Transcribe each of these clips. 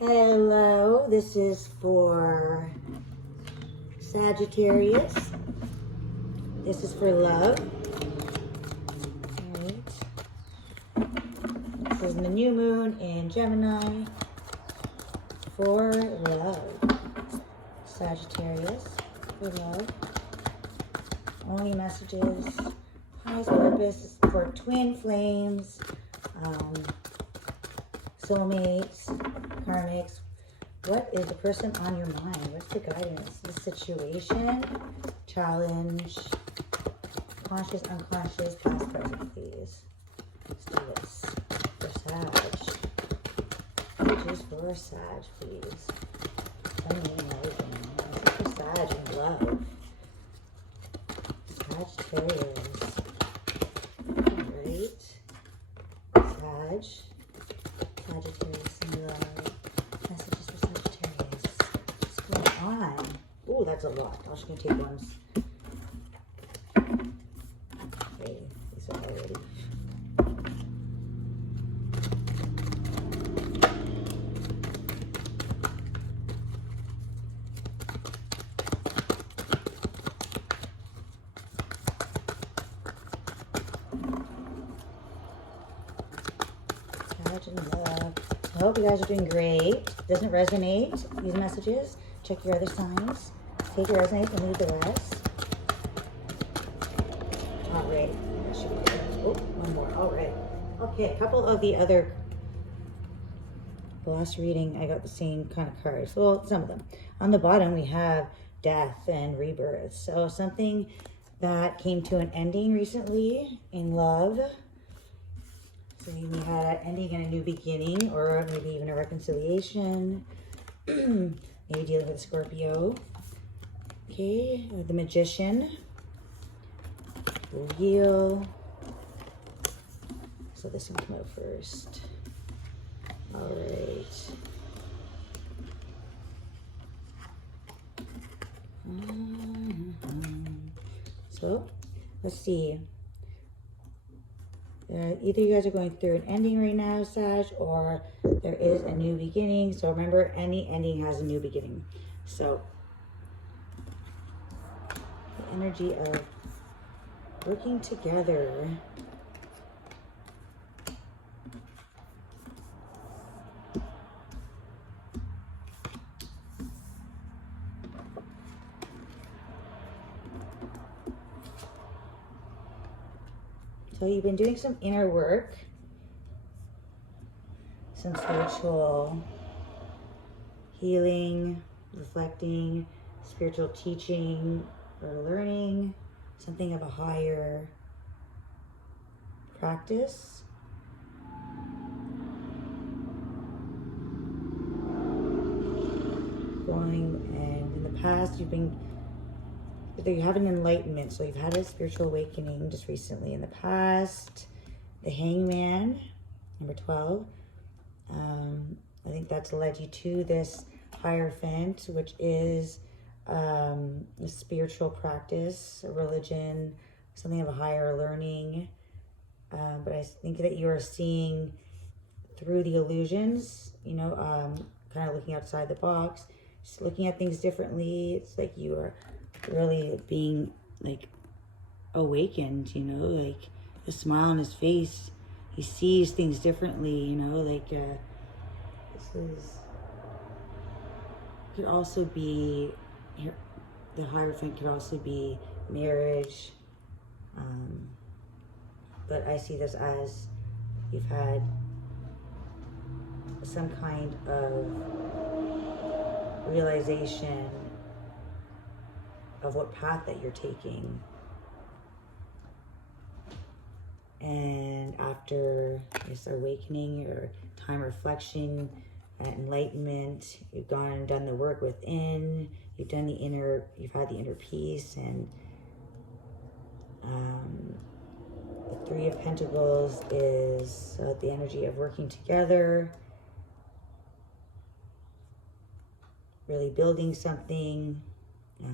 Hello, this is for Sagittarius. This is for love. All right. This is the new moon in Gemini for love. Sagittarius for love. Only messages. Highest purpose for twin flames, soulmates, karmics. What is the person on your mind? What's the guidance? The situation, challenge, conscious, unconscious, past, present, please. Let's do this for Sag. Pages for Sag, please. I mean, this is for Sag and love. Sagittarius. Alright. Sag. Sagittarius and love. Messages for Sagittarius. What's going on? Oh, that's a lot. I'm just going to take ones. Okay, these are all ready. I hope you guys are doing great. Doesn't resonate, these messages, check your other signs. Take your resonate and leave the rest. All right. Oh, one more. All right. Okay, a couple of the other. The last reading, I got the same kind of cards. Well, some of them. On the bottom, we have death and rebirth. So something that came to an ending recently in love. So we had an ending and a new beginning, or maybe even a reconciliation. Maybe dealing with Scorpio. Okay, the Magician. Wheel. So this one come out first. All right. So let's see. Either you guys are going through an ending right now, Sag, or there is a new beginning. So remember, any ending has a new beginning. So the energy of working together. So you've been doing some inner work, some spiritual healing, reflecting, spiritual teaching or learning, something of a higher practice. Going, and in the past you've been, you have an enlightenment, so you've had a spiritual awakening just recently. In the past, the Hangman, number 12, I think that's led you to this Hierophant, which is a spiritual practice, a religion, something of a higher learning. But I think that you are seeing through the illusions, you know, kind of looking outside the box, just looking at things differently. It's like you are really being like awakened, you know, like the smile on his face, he sees things differently, you know, like this is, could also be, the Hierophant could also be marriage, but I see this as you've had some kind of realization of what path that you're taking. And after this awakening or time reflection, enlightenment, you've gone and done the work within, you've done the inner, you've had the inner peace, and the Three of Pentacles is the energy of working together, really building something. Three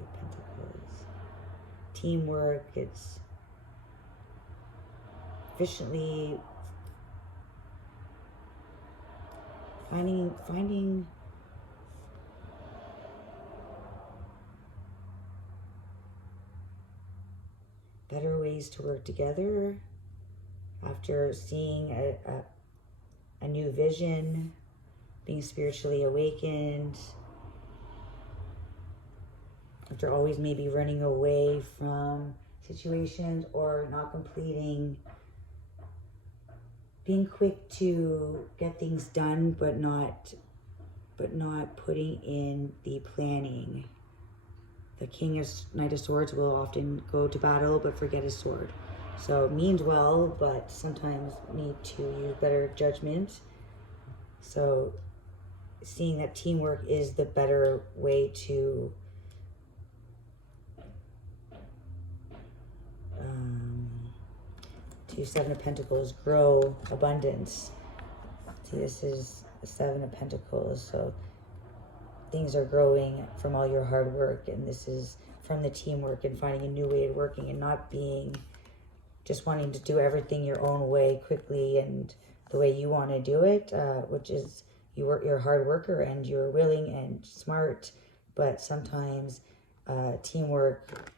of Pentacles. teamwork. It's efficiently finding better ways to work together after seeing a new vision, being spiritually awakened, after always maybe running away from situations or not completing, being quick to get things done, but not putting in the planning. The Knight of Swords will often go to battle but forget his sword. So means well, but sometimes need to use better judgment. So seeing that teamwork is the better way to Seven of Pentacles, grow abundance. See, this is the Seven of Pentacles, so things are growing from all your hard work, and this is from the teamwork and finding a new way of working and not being just wanting to do everything your own way quickly and the way you want to do it, which is you're a hard worker and you're willing and smart, but sometimes teamwork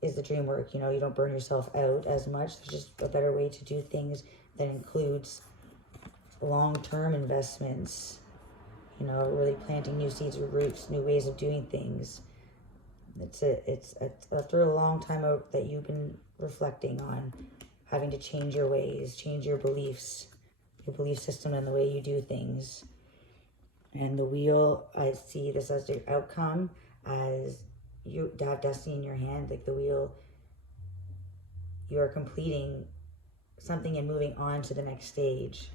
is the dream work. You know, you don't burn yourself out as much. There's just a better way to do things that includes long-term investments, you know, really planting new seeds or roots, new ways of doing things. It's after a long time out that you've been reflecting on having to change your ways, change your beliefs, your belief system and the way you do things. And the wheel, I see this as the outcome, as you have destiny in your hand, like the wheel, you are completing something and moving on to the next stage.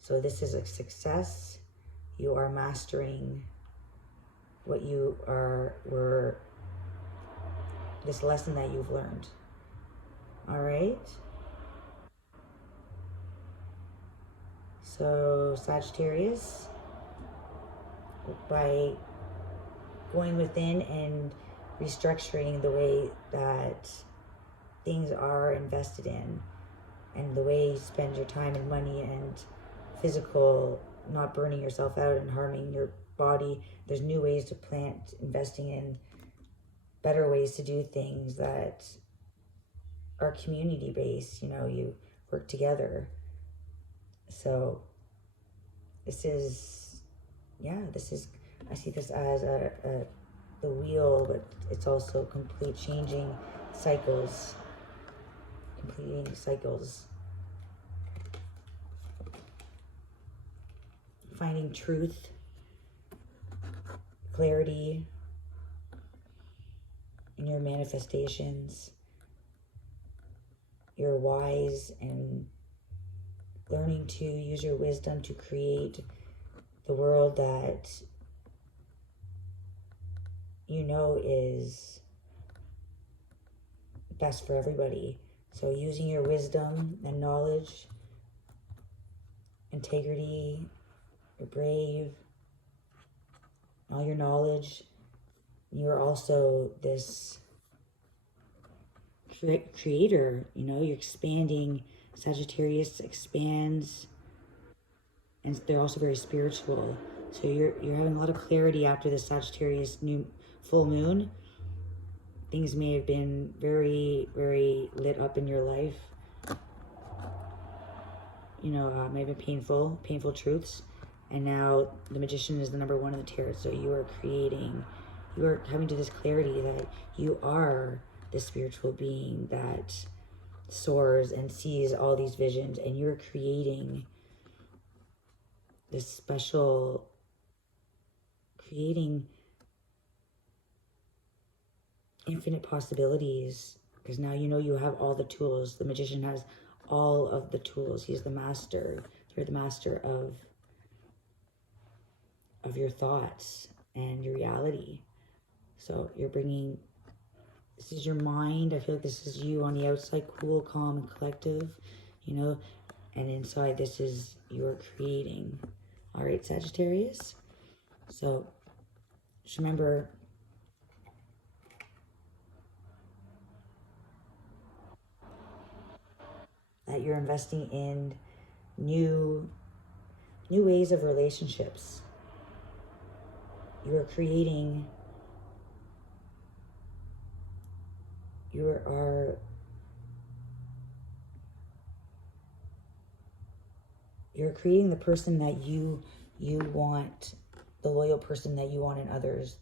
So this is a success. You are mastering what you were this lesson that you've learned. All right. So Sagittarius, by going within and restructuring the way that things are invested in and the way you spend your time and money and physical, not burning yourself out and harming your body. There's new ways to plant, investing in better ways to do things that are community based. You know, you work together. So this is, I see this as the wheel, but it's also completing cycles. Finding truth, clarity in your manifestations. You're wise and learning to use your wisdom to create the world that you know is best for everybody. So using your wisdom and knowledge, integrity, you're brave, all your knowledge, you're also this creator, you know, you're expanding. Sagittarius expands, and they're also very spiritual. So you're having a lot of clarity after the Sagittarius new full moon. Things may have been very, very lit up in your life. You know, may have been painful truths. And now the Magician is the number one in the tarot. So you are having to this clarity that you are the spiritual being that soars and sees all these visions, and you're creating this special, creating infinite possibilities, because now you know you have all the tools. The Magician has all of the tools. He's the master. You're the master of your thoughts and your reality. So you're bringing, this is your mind. I feel like this is you on the outside, cool, calm, and collective, you know, and inside this is you're creating. All right, Sagittarius. So just remember, you're investing in new ways of relationships. You are creating, you're creating the person that you want, the loyal person that you want in others.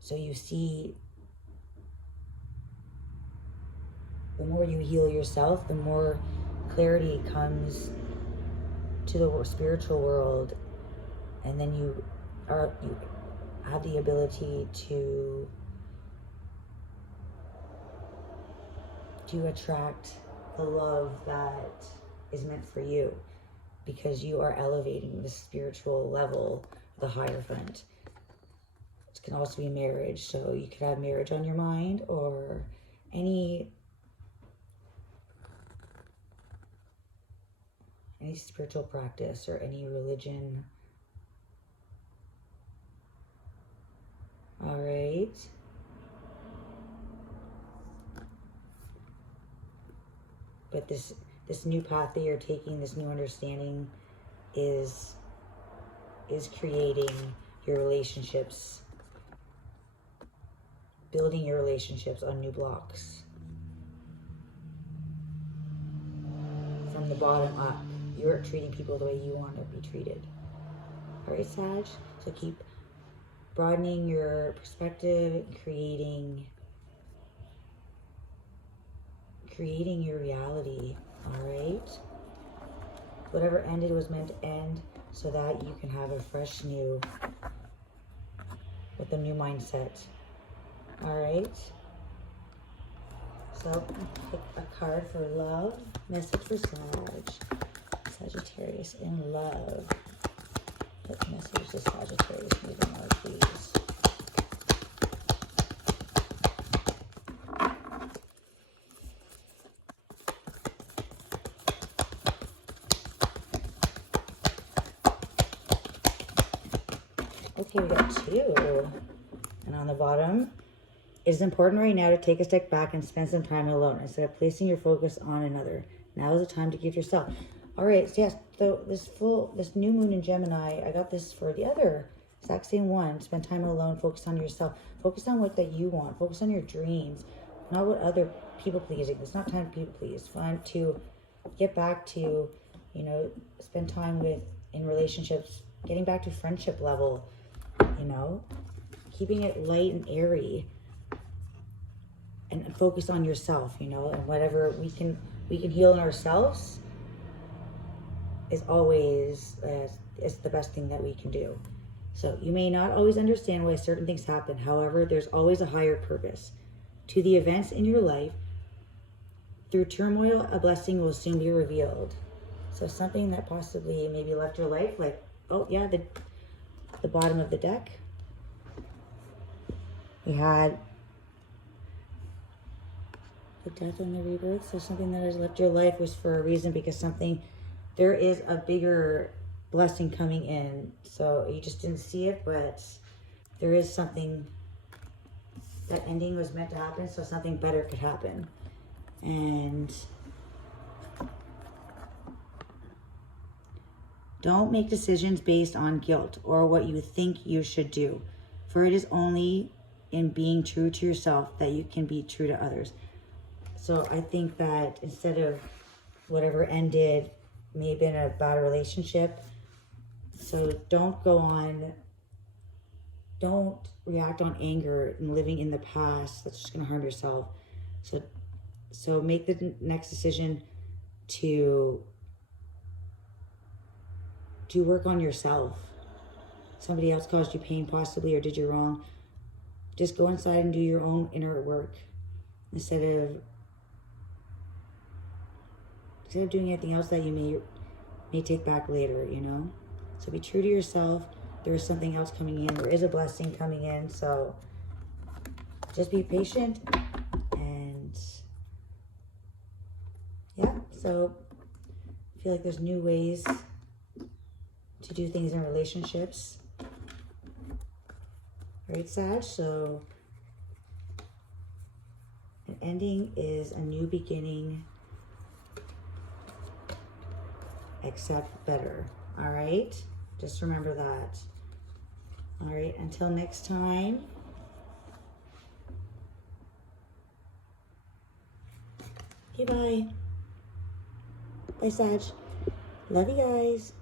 So you see, the more you heal yourself, the more clarity comes to the spiritual world, and then you have the ability to attract the love that is meant for you, because you are elevating the spiritual level, the Hierophant. It can also be marriage, so you could have marriage on your mind, or any spiritual practice or any religion. All right. But this new path that you're taking, this new understanding, is creating your relationships, building your relationships on new blocks. From the bottom up, you're treating people the way you want to be treated. All right, Sag? So keep broadening your perspective, creating your reality. All right? Whatever ended was meant to end, so that you can have a fresh new, with a new mindset. All right? So pick a card for love. Message for Sagittarius in love. What message does Sagittarius need more, please? Okay, we got 2. And on the bottom, it is important right now to take a step back and spend some time alone instead of placing your focus on another. Now is the time to give yourself. All right, so yes, so this new moon in Gemini, I got this for the other exact same one. Spend time alone, focus on yourself. Focus on what that you want. Focus on your dreams, not what other people pleasing. It's not time to people please. It's fine to get back to, spend time in relationships, getting back to friendship level, keeping it light and airy, and focus on yourself, and whatever we can heal in ourselves is always is the best thing that we can do. So you may not always understand why certain things happen. However, there's always a higher purpose to the events in your life. Through turmoil, a blessing will soon be revealed. So something that possibly maybe left your life, like, oh yeah, the bottom of the deck, we had the death and the rebirth. So something that has left your life was for a reason, because there is a bigger blessing coming in. So you just didn't see it, but there is something, that ending was meant to happen, so something better could happen. And don't make decisions based on guilt or what you think you should do, for it is only in being true to yourself that you can be true to others. So I think that instead of whatever ended, may have been a bad relationship, so don't react on anger and living in the past. That's just going to harm yourself. So make the next decision to work on yourself. Somebody else caused you pain possibly, or did you wrong. Just go inside and do your own inner work instead of doing anything else that you may take back later, So be true to yourself. There is something else coming in. There is a blessing coming in. So just be patient. And yeah, so I feel like there's new ways to do things in relationships. Right, Sag? So an ending is a new beginning. accept better. All right? Just remember that. All right, until next time. Okay, bye. Bye, Sag. Love you guys.